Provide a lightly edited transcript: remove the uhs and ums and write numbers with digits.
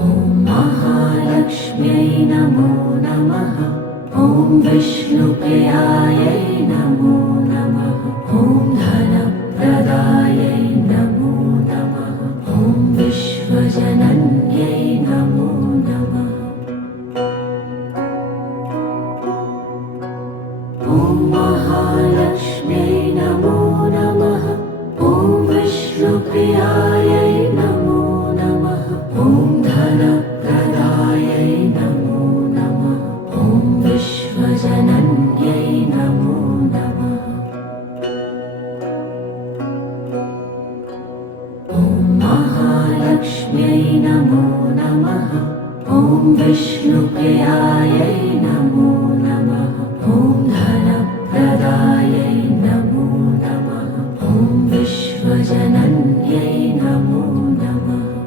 ॐ महालक्ष्म्यै नमो नमः। ॐ विष्णुप्रियायै नमो नमः। ॐ धनप्रदायै नमो नमः। ॐ विश्वजनन्यै नमो नमः। ॐ महालक्ष्म्यै नमो नमः। ॐ विष्णुप्रियायै नमो नमः। ॐ धनप्रदायै नमो नमः। ॐ विश्वजनन्यै नमो नमः। ॐ महालक्ष्म्यै नमो नमः। ॐ विष्णुप्रियायै नमो